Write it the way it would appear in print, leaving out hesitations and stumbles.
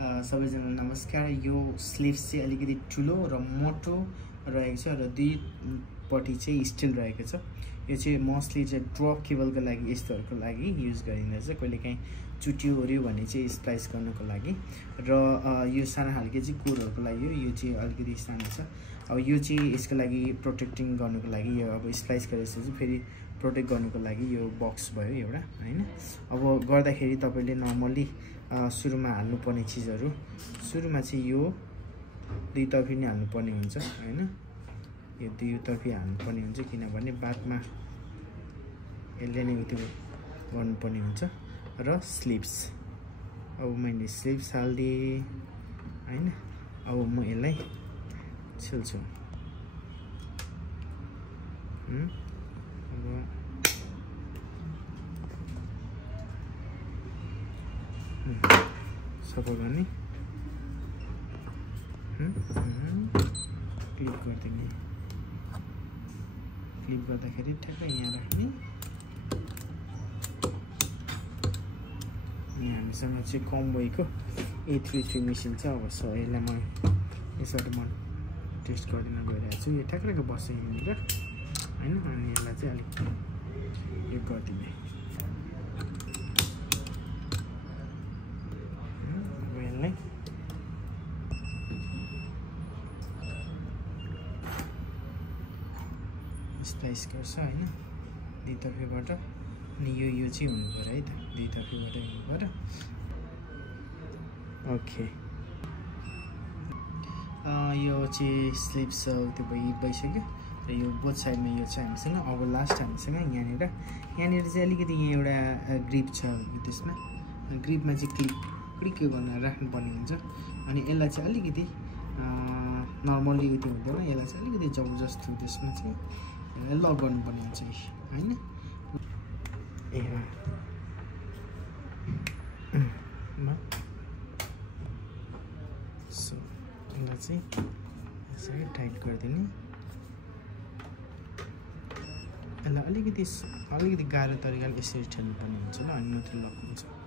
सबैजना नमस्कार। यो स्लिभ्स चाहिँ अलिकति ठुलो र मोटो रहेको छ र दुईपट्टि चाहिँ स्टिल रहेको छ। यो चाहिँ मोस्टली चाहिँ ड्रप केबलको लागि यस्तोहरुको लागि युज गरिन्छ। कहिलेकाहीँ चुट्यो ओर्यो भने चाहिँ स्प्लाइस गर्नको लागि र यो सानो खालको चाहिँ कोरहरुको लागि यो चाहिँ अलिकति सानो छ। अब यो चाहिँ यसको लागि प्रोटेक्टिङ गर्नको लागि यो अब स्प्लाइस गरेपछि चाहिँ फेरि प्रोटेक्ट गर्नुको लागि यो बक्स भयो एउटा हैन। अब गर्दाखेरि तपाईले नर्मली सुरुमा हाल्नुपर्ने चीजहरु सुरुमा चाहिँ यो दुईतर्फी नै हाल्नुपर्ने हुन्छ हैन। यो दुईतर्फी हाल्नुपर्ने हुन्छ किनभने बादमा यसले नै उति गर्नुपर्ने हुन्छ। र स्लिभ्स अब मैले स्लिभ्स हाल्दिए हैन। अब म यसलाई छिल्छु। अब सपोर्ट गर्ने क्लिप गर्दिने। क्लिप गर्दाखेरि ठ्याक्कै यहाँ राख्ने। यहाँ हामीसँग चाहिँ कम्बोको A33 मेसिन छ। अब यसलाई म यसबाट म टेस्ट गर्न गइरहेको छु। यो ठ्याक्कै बस्छ यहाँनिर हैन। अनि यसलाई चाहिँ अलिक यो गर्दिने। स्प्लाइस गर्छ हैन दुईतर्फीबाट। अनि यो चाहिँ हुनु पर्यो है त दुईतर्फीबाट हुनु पर्यो। ओके यो चाहिँ स्लिभ्स त्यो भइसक्यो र यो बोथ साइडमा यो छ हामीसँग। अब लास्ट हामीसँग यहाँनिर चाहिँ अलिकति यहाँ एउटा ग्रिप छ त्यसमा। ग्रिपमा चाहिँ क्लिक भनेर राख्नुपर्ने हुन्छ। अनि यसलाई चाहिँ अलिकति नर्मली उति हुँदैन। यसलाई चाहिँ अलिकति जबरजस्त त्यसमा चाहिँ लक गर्नुपर्ने हुन्छ हैन। सो यसलाई चाहिँ यसरी टाइट गरिदिने। यसलाई अलिकति गाह्रो तरिकाले यसरी ठेल्नुपर्ने हुन्छ ल। अनि मात्रै लक हुन्छ।